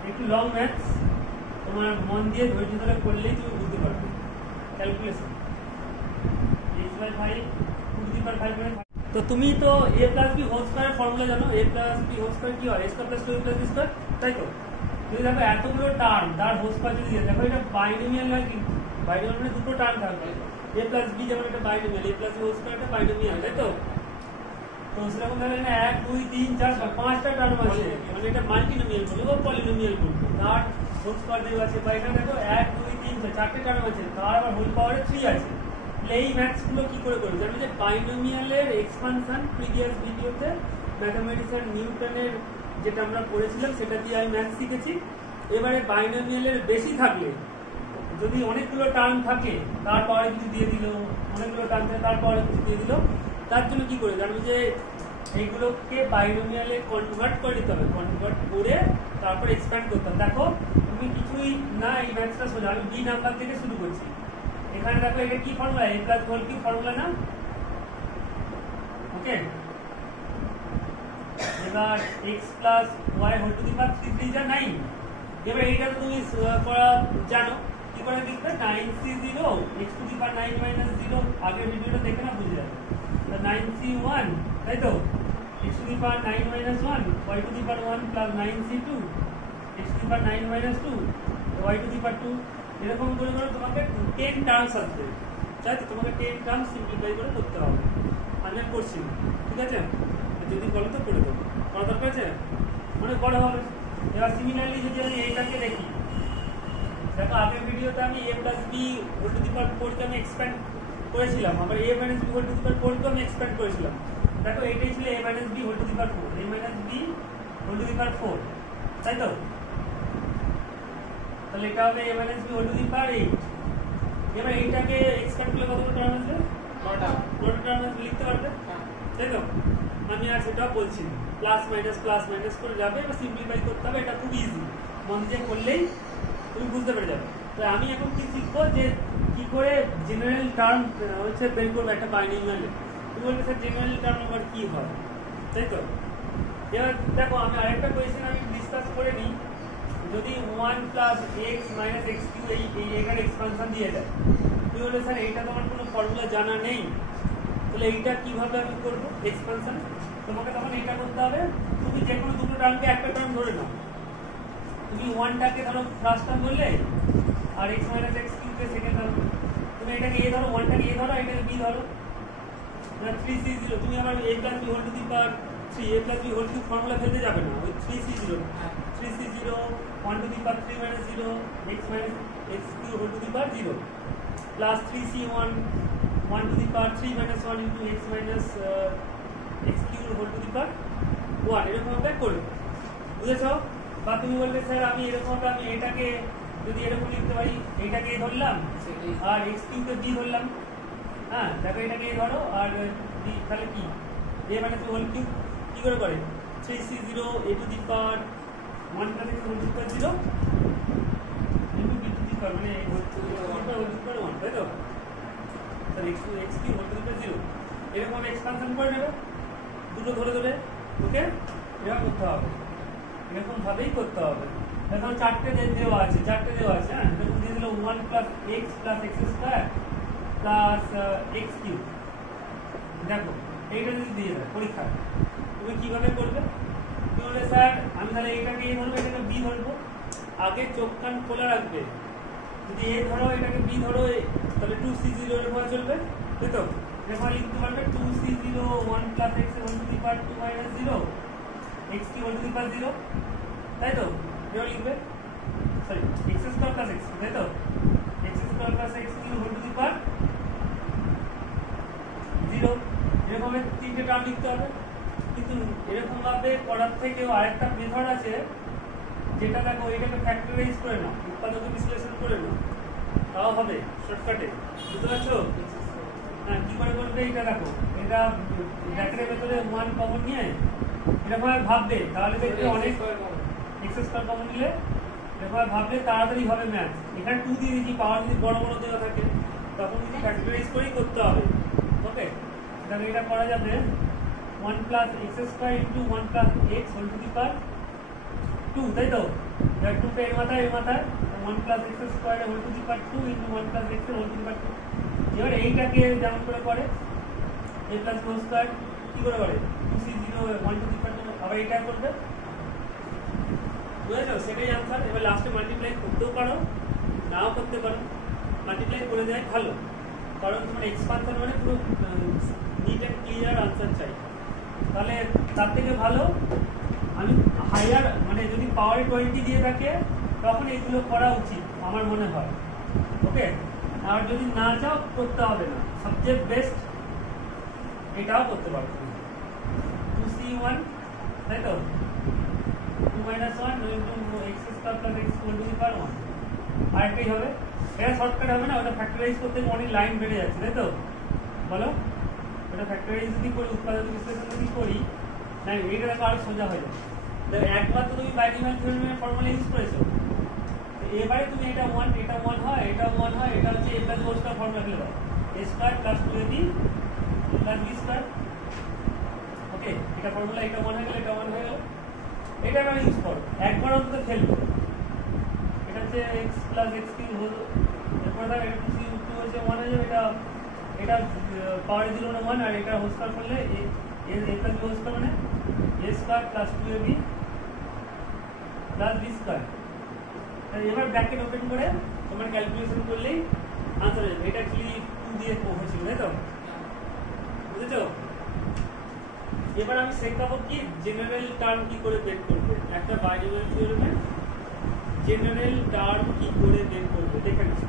একটু লং ম্যাথস তোমার মন দিয়ে ধৈর্য ধরে করলেই তুমি বুঝতে পারবে calculation x by 5 2 to the power 5 মানে তো তুমি তো a plus b whole square formula জানো a plus b whole square কি হয় a square plus 2a plus b square তাই তো তুমি দেখো এতগুলো টার্ম তার হোল স্কয়ার যদি দেখো এটা বাইনোমিয়াল হয় কিন্তু বাইনোমিয়াল মানে দুটো টার্ম থাকবে a plus b যেমন এটা binomial a plus b whole square এটা বাইনোমিয়াল তাই তো তো সেরকম ধরে না 1 2 3 4 5টা টার্ম আছে মানে এটা মাল্টিনোমিয়াল বলবো বা পলিনোমিয়াল বলবো তার হোল স্কয়ার দেওয়া আছে বা এখানে দেখো 1 2 3 চারটে টার্ম আছে তার আবার হোল পাওয়ারে 3 আছে এই ম্যাথস গুলো কি করে করব জানো যে বাইনোমিয়ালের এক্সপানশন প্রিভিয়াস ভিডিওতে ম্যাথমেটিশিয়ান নিউটনের যেটা আমরা পড়েছিলাম সেটা দিয়ে আমি ম্যাথ শিখেছি এবারে বাইনোমিয়ালের বেশি থাকলে যদি অনেকগুলো টার্ম থাকে তারপরে কিছু দিয়ে দিল অনেকগুলো টার্ম থাকে তারপরে কিছু দিয়ে দিল তার জন্য কি করে জানো যে এইগুলোকে বাইনোমিয়ালে কনভার্ট করে দিতে হবে কনভার্ট করে তারপর এক্সপ্যান্ড করতে হবে দেখো তুমি কিছুই না এই ম্যাথসটা সোজা আমি বি নাম্বার থেকে শুরু করছি এখানে দেখো এটা কি ফর্মুলা a প্লাস হোল কি ফর্মুলা না ওকে এবার x plus y whole to the power 3 3 যা 9 এবার এইটা তো তুমি করা জানো কি করে লিখবে 9c0 x to the power 9 minus 0 আগের ভিডিওটা দেখে না বুঝে যাবে তো 9c1 তাই তো x to the power 9 minus 1 y to the power 1 plus 9c2 x to the power 9 minus 2 y to the power 2 এরকম করে করে তোমাকে 10 টার্মস আসবে তাই তো তোমাকে 10 টার্মস সিম্পলিফাই করে করতে হবে মানে করছি ঠিক আছে যদি বলো তো করে দেবো করা দরকার আছে অনেক বড় হবে এবার সিমিলারলি যদি আমি এইটাকে দেখি দেখো আগের ভিডিওতে আমি a plus b whole to the power 4 কে আমি এক্সপ্যান্ড করেছিলাম আবার a minus b whole to the power 4 কে আমি এক্সপ্যান্ড করেছিলাম দেখো এইটাই ছিল a minus b whole to the power 4 a minus b whole to the power 4 তাই তো তাহলে এটা হবে a minus b whole to the power 8 এবার এইটাকে এক্সপ্যান্ড করলে কতগুলো টার্ম আসবে 9টা টার্ম লিখতে পারবে তাই তো আমি আর সেটা বলছি প্লাস মাইনাস করে যাবে এবার সিম্পলিফাই করতে হবে এটা খুব ইজি মন দিয়ে করলেই তুমি বুঝতে পেরে যাবে তো আমি এখন কি শিখবো যে কি করে জেনারেল টার্ম হচ্ছে বের করবো একটা বাইনোমিয়ালে তুমি বলবে স্যার জেনারেল টার্ম আবার কি হয় তাই তো এবার দেখো আমি আরেকটা কোয়েশ্চেন আমি ডিসকাস করে নিই যদি 1 প্লাস এক্স মাইনাস এক্স কিউ এই এখানে এক্সপানশন দিয়ে দেয় তুমি বলবে স্যার এইটা তো আমার কোনো ফর্মুলা জানা নেই তাহলে এইটা কিভাবে আমি করবো এক্সপানশন তোমাকে তখন এইটা করতে হবে তুমি যে কোনো দুটো টার্মকে একটা টার্ম ধরে নাও তুমি 1টাকে ধরো ফার্স্ট টার্ম ধরলে আর x মাইনাস এক্স কিউকে সেকেন্ড টার্ম তুমি এটাকে a ধরো 1টাকে a ধরো এটাকে b ধরো না 3c0 তুমি আবার a plus b whole to the power 3 a plus b whole to formula ফেলতে যাবে না ওই 3c0 1 to the power 3 minus 0 x minus x cube whole to the power 0 plus 3c1 1 to the power 3 minus 1 into x minus x cube whole to the power 1 এরকম ভাবে করবে বুঝেছো বা তুমি বলবে স্যার আমি এরকম ভাবে আমি এটাকে যদি এরকম লিখতে পারি এইটাকে a ধরলাম আর x cube কে b ধরলাম হ্যাঁ দেখো এটাকে a ধরো আর b তাহলে কি a minus b whole cube কি করে 3c0 a to the power 1 plus x whole to the power 0 into b to the power মানে whole to the power 1 তাই তো তাহলে x cube whole to the power 0 এরকম expansion করে নেবে দুটো ধরে ধরে ওকে এরকম করতে হবে এরকম ভাবেই করতে হবে এখন চারটে দেওয়া আছে হ্যাঁ দেখুন দিয়ে দিল 1 plus x plus x square plus x cube দেখো এইটা যদি দিয়ে দেয় পরীক্ষা তুমি কিভাবে করবে? তুমি বলবে স্যার আমি তাহলে এটাকে এ ধরবো, এটাকে বি ধরবো। আগে চোখ কান খোলা রাখবে, যদি এ ধরো এটাকে বি ধরো, তাহলে 2c0 এরকম চলবে, তাই তো? এরকম লিখতে পারবে 2c0 1 plus x 1 to the power 2 minus 0 x কি 1 to the power 0, তাই তো? এভাবে লিখবে, sorry x square plus x, তাই তো? x square plus x কি 1 to the power 0, এরকম তিনটে টার্ম লিখতে হবে। কিন্তু এরকম ভাবে করার থেকেও আরেকটা মেথড আছে, যেটা দেখো এটাকে ফ্যাক্টরাইজ করে নাও, উৎপাদক বিশ্লেষণ করে নাও, তাও হবে শর্টকাটে, বুঝতে পারছো? হ্যাঁ, কি করে করবে এটা দেখো, এটা ব্র্যাকেটের ভেতরে 1 কমন নিয়ে এরকম ভাববে, তাহলে দেখবে অনেক এক্স স্কয়ার কমন নিলে এরকম ভাববে তাড়াতাড়ি হবে ম্যাথ। এখানে 2 দিয়ে দিয়েছি, পাওয়ার যদি বড় বড় দেওয়া থাকে তখন যদি ফ্যাক্টরাইজ করেই করতে হবে। ওকে, তাহলে এটা করা যাবে 1 plus x square into 1 plus x whole to the power 2, তাই তো? এবার 2 টা এর মাথায় 1 plus x square whole to the power 2 into 1 plus x whole to the power 2। এবার এইটাকে যেমন করে a plus b square কি করে করে 2c0 1 to the power 2, আবার এটা করবে, বুঝেছো? সেটাই आंसर। এবার লাস্টে মাল্টিপ্লাই করতেও পারো, নাও করতে পারো, মাল্টিপ্লাই করে দেয় ভালো, কারণ তোমার এক্সপানশন মানে পুরো নিট এন্ড ক্লিয়ার आंसर চাই। তাহলে তার থেকে ভালো আমি হায়ার মানে যদি পাওয়ার 20 দিয়ে থাকে তখন এগুলো করা উচিত আমার মনে হয়। ওকে, আর যদি না চাও করতে হবে না, সবচেয়ে বেস্ট এটাও করতে পারো 2c1, তাই তো? 2 minus 1 into x square plus x whole to the power 1, আরেকটাই হবে। এটা শর্টকাট হবে না, ওটা ফ্যাক্টরাইজ করতে অনেক লাইন বেড়ে যাচ্ছে, তাই তো? বলো, ওটা ফ্যাক্টরাইজ যদি করি, উৎপাদক বিশ্লেষণ যদি করি, না এটা দেখো আরো সোজা হয়ে যাবে। একবার তো তুমি বাইনারি থিওরেমের ফর্মুলা ইউজ করেছো, এবারে তুমি এটা 1 হয়, এটা 1 হয়, এটা হচ্ছে a plus b square formula ফেলে দাও, a square plus 2ab plus b square. Okay, এটা ফর্মুলা, এটা 1 হয়ে গেল, এটা 1 হয়ে গেল, এটা আমরা ইউজ করব একবার অন্তত ফেলবো। এটা হচ্ছে x প্লাস x কিউব হলো, এরপর ধর এটা 2c2 হচ্ছে 1 হয়ে যাবে, এটা পাওয়ার 0 মানে 1, আর এটা হোল স্কয়ার করলে a plus b whole square মানে a square plus 2ab plus b square. এবার ব্র্যাকেট ওপেন করে তোমার ক্যালকুলেশন করলেই आंसर হবে। এটা অ্যাকচুয়ালি 2 দিয়ে হয়েছিল, তাই তো? বুঝেছো? এবার আমি শেখাবো কি জেনারেল টার্ম কি করে বের করবে, একটা বাইনারি থিওরেমে জেনারেল টার্ম কি করে বের করবে দেখে নাও।